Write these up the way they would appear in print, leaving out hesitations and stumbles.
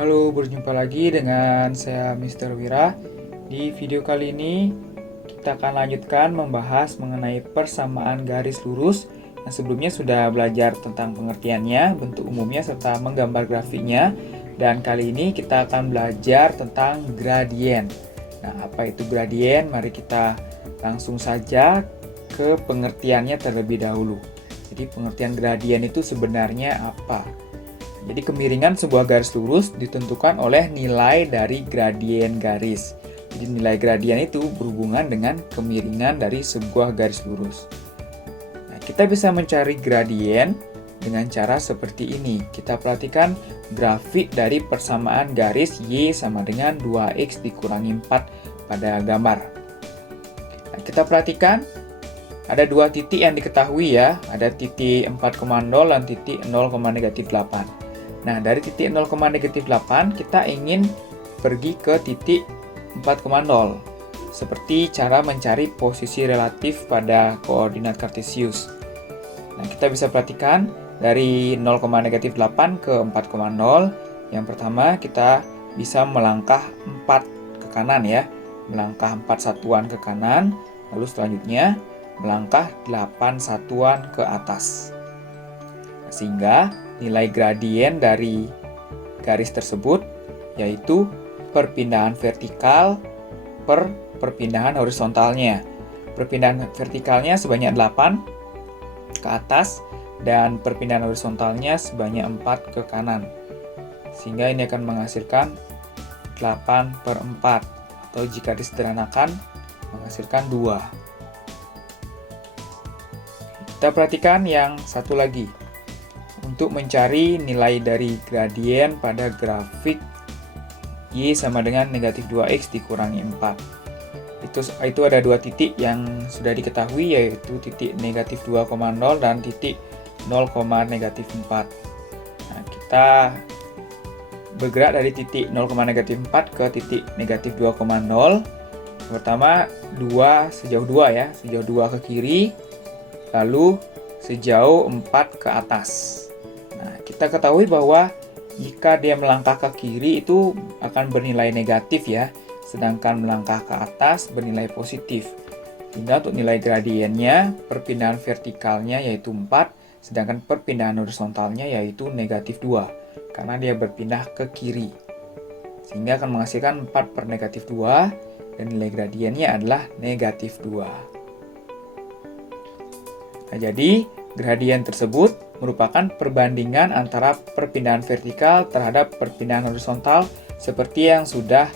Halo, berjumpa lagi dengan saya Mr. Wira. Di video kali ini kita akan lanjutkan membahas mengenai persamaan garis lurus yang sebelumnya sudah belajar tentang pengertiannya, bentuk umumnya, serta menggambar grafiknya. Dan kali ini kita akan belajar tentang gradien. Nah, apa itu gradien? Mari kita langsung saja ke pengertiannya terlebih dahulu. Jadi pengertian gradien itu sebenarnya apa? Jadi kemiringan sebuah garis lurus ditentukan oleh nilai dari gradien garis. Jadi nilai gradien itu berhubungan dengan kemiringan dari sebuah garis lurus. Nah, kita bisa mencari gradien dengan cara seperti ini. Kita perhatikan grafik dari persamaan garis Y sama dengan 2X dikurangi 4 pada gambar. Nah, kita perhatikan ada dua titik yang diketahui ya. Ada titik 4,0 dan titik 0,-8. Nah, dari titik 0,-8 kita ingin pergi ke titik 4,0 seperti cara mencari posisi relatif pada koordinat kartesius. Nah, kita bisa perhatikan dari 0,-8 ke 4,0. Yang pertama kita bisa melangkah 4 ke kanan ya. Melangkah 4 satuan ke kanan, lalu selanjutnya melangkah 8 satuan ke atas. Sehingga nilai gradien dari garis tersebut yaitu perpindahan vertikal per perpindahan horizontalnya. Perpindahan vertikalnya sebanyak 8 ke atas dan perpindahan horizontalnya sebanyak 4 ke kanan. Sehingga ini akan menghasilkan 8/4 atau jika disederhanakan menghasilkan 2. Kita perhatikan yang satu lagi. Untuk mencari nilai dari gradien pada grafik Y sama dengan negatif 2X dikurangi 4. Itu ada dua titik yang sudah diketahui, yaitu titik negatif 2,0 dan titik 0,-4. Nah, kita bergerak dari titik 0,-4 ke titik negatif 2,0. Pertama, sejauh 2 ya, sejauh 2 ke kiri, lalu sejauh 4 ke atas. Nah, kita ketahui bahwa jika dia melangkah ke kiri itu akan bernilai negatif ya, sedangkan melangkah ke atas bernilai positif. Sehingga untuk nilai gradiennya, perpindahan vertikalnya yaitu 4, sedangkan perpindahan horizontalnya yaitu negatif 2, karena dia berpindah ke kiri. Sehingga akan menghasilkan 4/-2, dan nilai gradiennya adalah negatif 2. Nah, jadi gradien tersebut merupakan perbandingan antara perpindahan vertikal terhadap perpindahan horizontal seperti yang sudah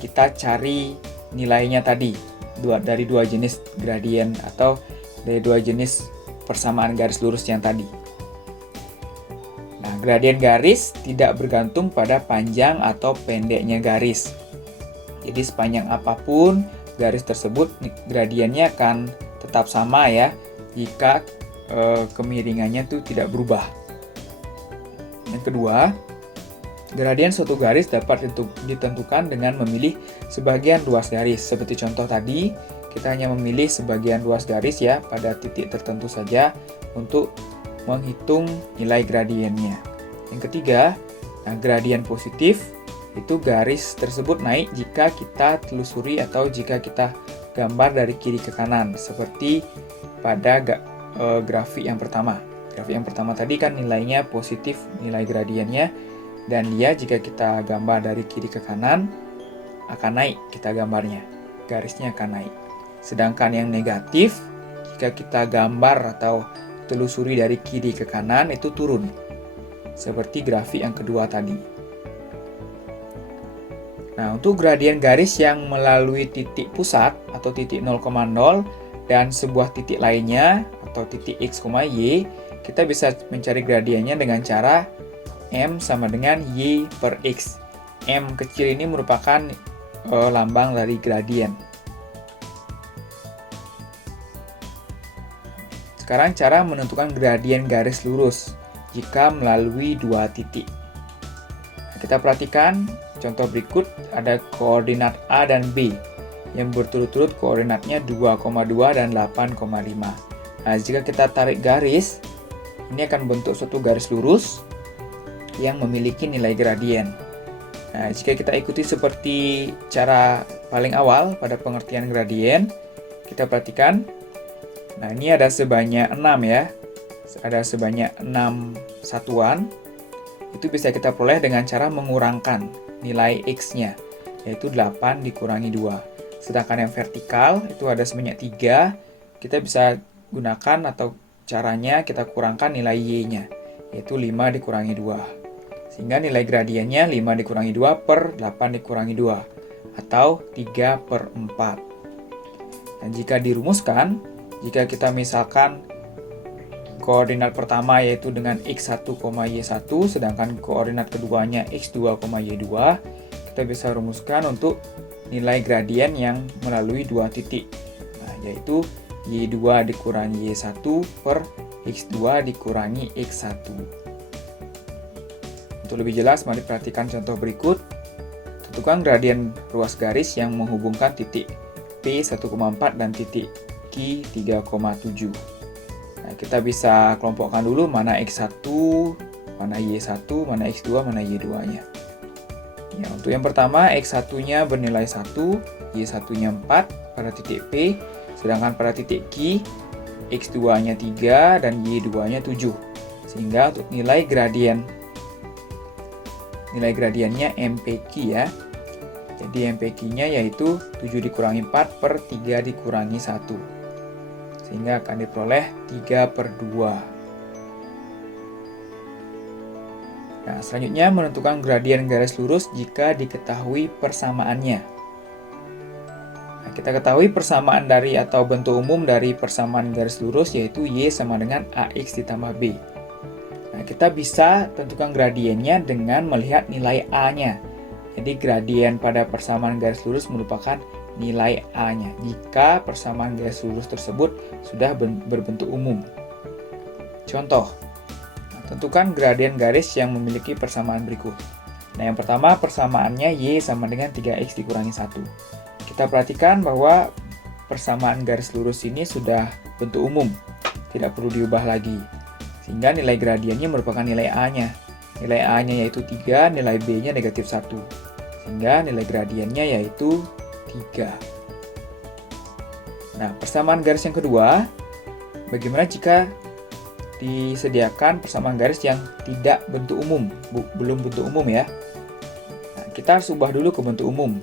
kita cari nilainya tadi dari dua jenis gradien atau dari dua jenis persamaan garis lurus yang tadi. Nah, gradien garis tidak bergantung pada panjang atau pendeknya garis. Jadi sepanjang apapun garis tersebut gradiennya akan tetap sama ya jika kemiringannya itu tidak berubah. Yang kedua, gradien suatu garis dapat ditentukan dengan memilih sebagian luas garis. Seperti contoh tadi, kita hanya memilih sebagian luas garis ya pada titik tertentu saja untuk menghitung nilai gradiennya. Yang ketiga, gradien positif itu garis tersebut naik jika kita telusuri atau jika kita gambar dari kiri ke kanan, seperti pada grafik yang pertama. Grafik yang pertama tadi kan nilainya positif, nilai gradiennya, dan dia jika kita gambar dari kiri ke kanan akan naik kita gambarnya, garisnya akan naik. Sedangkan yang negatif, jika kita gambar atau telusuri dari kiri ke kanan itu turun, seperti grafik yang kedua tadi. Nah, untuk gradien garis yang melalui titik pusat atau titik 0,0 dan sebuah titik lainnya atau titik X, Y, kita bisa mencari gradiennya dengan cara M sama dengan Y per X. M kecil ini merupakan lambang dari gradien. Sekarang cara menentukan gradien garis lurus jika melalui dua titik. Nah, kita perhatikan contoh berikut, ada koordinat A dan B yang berturut-turut koordinatnya 2,2 dan 8,5. Nah, jika kita tarik garis, ini akan bentuk suatu garis lurus yang memiliki nilai gradien. Nah, jika kita ikuti seperti cara paling awal pada pengertian gradien, kita perhatikan. Nah, ini ada sebanyak 6 ya. Ada sebanyak 6 satuan. Itu bisa kita peroleh dengan cara mengurangkan nilai X-nya, yaitu 8 dikurangi 2. Sedangkan yang vertikal itu ada sebanyak 3. Kita bisa gunakan atau caranya kita kurangkan nilai Y-nya, yaitu 5 dikurangi 2. Sehingga nilai gradiennya 5 dikurangi 2 per 8 dikurangi 2, atau 3 per 4. Dan jika dirumuskan, jika kita misalkan koordinat pertama yaitu dengan X1, Y1, sedangkan koordinat keduanya X2, Y2, kita bisa rumuskan untuk nilai gradien yang melalui dua titik, yaitu Y2 dikurangi Y1 per X2 dikurangi X1. Untuk lebih jelas, mari perhatikan contoh berikut. Tentukan gradien ruas garis yang menghubungkan titik P1,4 dan titik Q 3,7. Nah, kita bisa kelompokkan dulu mana X1, mana Y1, mana X2, mana Y2-nya. Ya, untuk yang pertama, X1-nya bernilai 1, Y1-nya 4 pada titik P, sedangkan pada titik Q, X2-nya 3 dan Y2-nya 7. Sehingga untuk nilai gradiennya MPQ ya. Jadi MPQ-nya yaitu 7 dikurangi 4 per 3 dikurangi 1. Sehingga akan diperoleh 3 per 2. Nah, selanjutnya menentukan gradien garis lurus jika diketahui persamaannya. Nah, kita ketahui persamaan dari atau bentuk umum dari persamaan garis lurus yaitu Y sama dengan AX ditambah B. Nah, kita bisa tentukan gradiennya dengan melihat nilai A-nya. Jadi gradien pada persamaan garis lurus merupakan nilai A-nya jika persamaan garis lurus tersebut sudah berbentuk umum. Contoh, tentukan gradien garis yang memiliki persamaan berikut. Nah, yang pertama persamaannya Y sama dengan 3X dikurangi 1. Kita perhatikan bahwa persamaan garis lurus ini sudah bentuk umum, tidak perlu diubah lagi. Sehingga nilai gradiennya merupakan nilai A-nya. Nilai A-nya yaitu 3, nilai B-nya negatif 1. Sehingga nilai gradiennya yaitu 3. Nah, persamaan garis yang kedua, bagaimana jika disediakan persamaan garis yang tidak bentuk umum, belum bentuk umum ya. Nah, kita harus ubah dulu ke bentuk umum.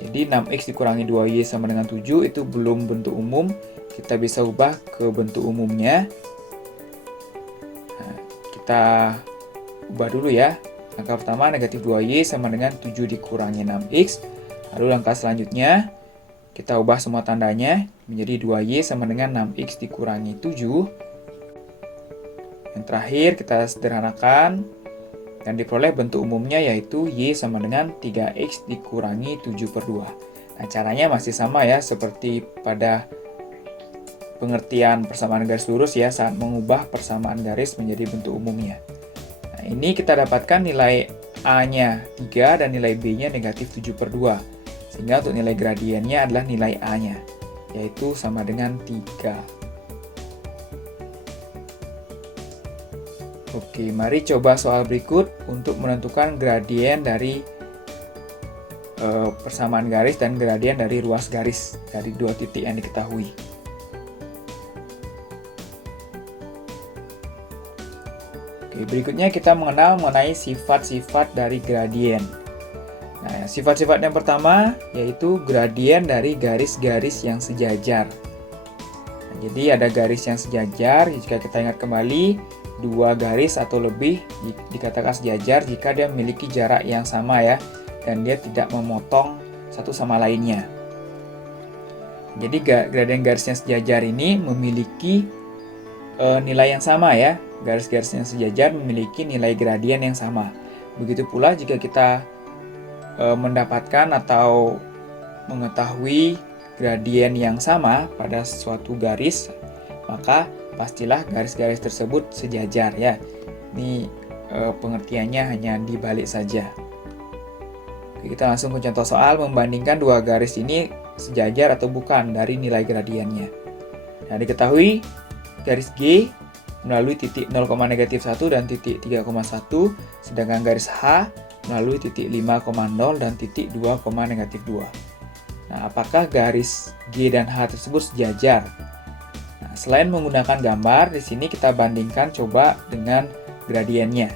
Jadi 6X dikurangi 2Y sama dengan 7 itu belum bentuk umum, kita bisa ubah ke bentuk umumnya. Nah, kita ubah dulu ya. Langkah pertama negatif 2Y sama dengan 7 dikurangi 6X. Lalu langkah selanjutnya kita ubah semua tandanya menjadi 2Y sama dengan 6X dikurangi 7. Yang terakhir kita sederhanakan dan diperoleh bentuk umumnya yaitu Y sama dengan 3X dikurangi 7 per 2. Nah, caranya masih sama ya seperti pada pengertian persamaan garis lurus ya saat mengubah persamaan garis menjadi bentuk umumnya. Nah, ini kita dapatkan nilai A-nya 3 dan nilai B-nya negatif 7 per 2. Sehingga untuk nilai gradiennya adalah nilai A-nya, yaitu sama dengan 3. Oke, mari coba soal berikut untuk menentukan gradien dari persamaan garis dan gradien dari ruas garis dari dua titik yang diketahui. Oke, berikutnya kita mengenal mengenai sifat-sifat dari gradien. Nah, sifat-sifat yang pertama yaitu gradien dari garis-garis yang sejajar. Nah, jadi ada garis yang sejajar, jika kita ingat kembali, dua garis atau lebih dikatakan sejajar jika dia memiliki jarak yang sama ya, dan dia tidak memotong satu sama lainnya. Jadi gradien garis yang sejajar ini memiliki nilai yang sama ya. Garis-garis yang sejajar memiliki nilai gradien yang sama. Begitu pula jika kita mendapatkan atau mengetahui gradien yang sama pada suatu garis, maka pastilah garis-garis tersebut sejajar ya. Ini pengertiannya hanya dibalik saja. Oke, kita langsung ke contoh soal membandingkan dua garis ini sejajar atau bukan dari nilai gradiennya. Nah, diketahui garis G melalui titik 0,-1 dan titik 3,1, sedangkan garis H melalui titik 5,0 dan titik 2, negatif 2. Nah, apakah garis G dan H tersebut sejajar? Nah, selain menggunakan gambar, di sini kita bandingkan coba dengan gradiennya.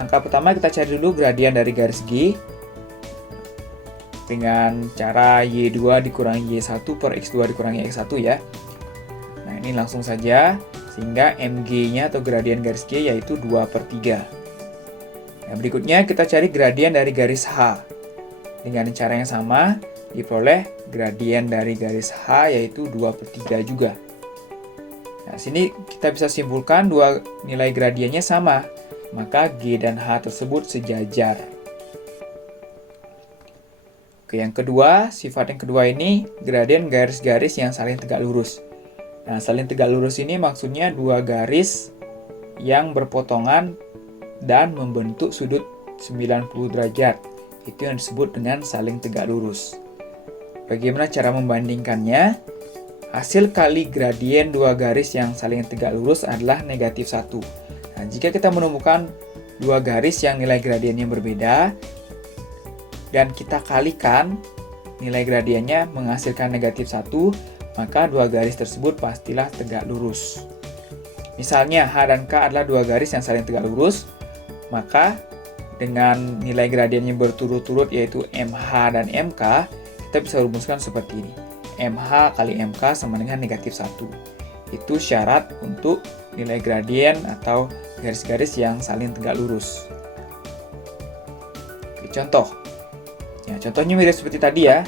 Langkah pertama kita cari dulu gradien dari garis G dengan cara Y2 dikurangi Y1 per X2 dikurangi X1 ya. Nah, ini langsung saja, sehingga MG-nya atau gradien garis G yaitu 2/3. Nah, berikutnya kita cari gradien dari garis H. Dengan cara yang sama, diperoleh gradien dari garis H yaitu 2/3 juga. Nah, sini kita bisa simpulkan dua nilai gradiennya sama, maka G dan H tersebut sejajar. Oke, yang kedua, sifat yang kedua ini gradien garis-garis yang saling tegak lurus. Nah, saling tegak lurus ini maksudnya dua garis yang berpotongan dan membentuk sudut 90 derajat. Itu yang disebut dengan saling tegak lurus. Bagaimana cara membandingkannya? Hasil kali gradien dua garis yang saling tegak lurus adalah negatif 1. Nah, jika kita menemukan dua garis yang nilai gradiennya berbeda, dan kita kalikan nilai gradiennya menghasilkan negatif 1, maka dua garis tersebut pastilah tegak lurus. Misalnya H dan K adalah dua garis yang saling tegak lurus, maka dengan nilai gradiennya berturut-turut yaitu MH dan MK, kita bisa rumuskan seperti ini. MH kali MK sama dengan negatif 1. Itu syarat untuk nilai gradien atau garis-garis yang saling tegak lurus. Oke, contoh. Ya, contohnya mirip seperti tadi ya.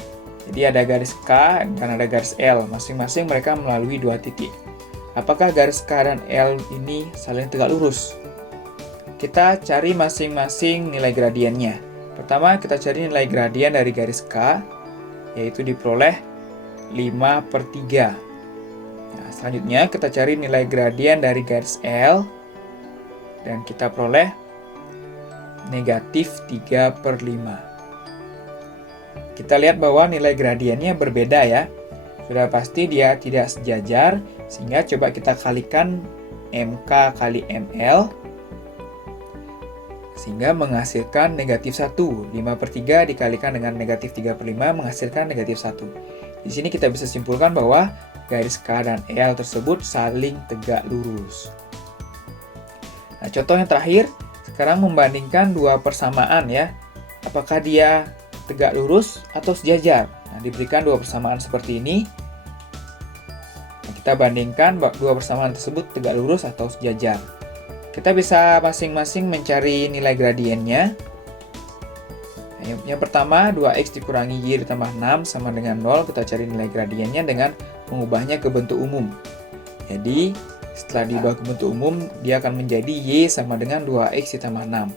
Jadi ada garis K dan ada garis L. Masing-masing mereka melalui dua titik. Apakah garis K dan L ini saling tegak lurus? Kita cari masing-masing nilai gradiennya. Pertama, kita cari nilai gradien dari garis K, yaitu diperoleh 5/3. Nah, selanjutnya kita cari nilai gradien dari garis L, dan kita peroleh negatif 3/5. Kita lihat bahwa nilai gradiennya berbeda ya. Sudah pasti dia tidak sejajar, sehingga coba kita kalikan MK kali ML, sehingga menghasilkan negatif 1. 5/3 dikalikan dengan negatif 3/5 menghasilkan negatif 1. Di sini kita bisa simpulkan bahwa garis K dan L tersebut saling tegak lurus. Nah, contoh yang terakhir, sekarang membandingkan dua persamaan ya. Apakah dia tegak lurus atau sejajar? Nah, diberikan dua persamaan seperti ini. Nah, kita bandingkan dua persamaan tersebut tegak lurus atau sejajar. Kita bisa masing-masing mencari nilai gradiennya. Nah, yang pertama, 2x dikurangi y ditambah 6 sama dengan 0. Kita cari nilai gradiennya dengan mengubahnya ke bentuk umum. Jadi, setelah diubah ke bentuk umum, dia akan menjadi y sama dengan 2x ditambah 6.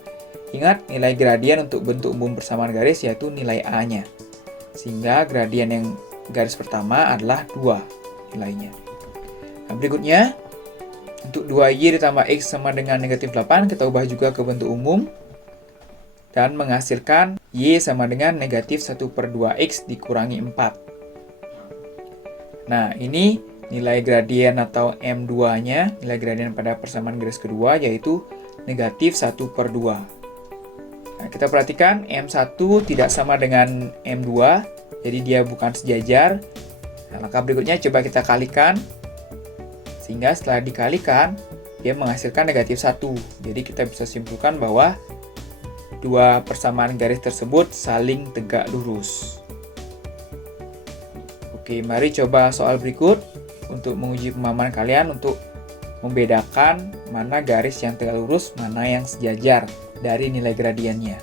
Ingat, nilai gradien untuk bentuk umum persamaan garis yaitu nilai A-nya. Sehingga gradien yang garis pertama adalah 2 nilainya. Nah, berikutnya, untuk 2y ditambah x sama dengan negatif 8, kita ubah juga ke bentuk umum. Dan menghasilkan y sama dengan negatif 1/2x dikurangi 4. Nah, ini nilai gradien atau M2-nya, nilai gradien pada persamaan garis kedua yaitu negatif 1/2. Nah, kita perhatikan M1 tidak sama dengan M2, jadi dia bukan sejajar. Nah, langkah berikutnya coba kita kalikan, sehingga setelah dikalikan, dia menghasilkan negatif 1. Jadi kita bisa simpulkan bahwa dua persamaan garis tersebut saling tegak lurus. Oke, mari coba soal berikut untuk menguji pemahaman kalian untuk membedakan mana garis yang tegak lurus, mana yang sejajar dari nilai gradiennya.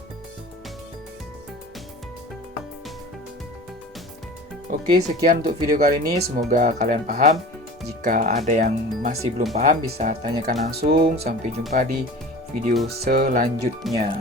Oke, sekian untuk video kali ini. Semoga kalian paham. Jika ada yang masih belum paham, bisa tanyakan langsung. Sampai jumpa di video selanjutnya.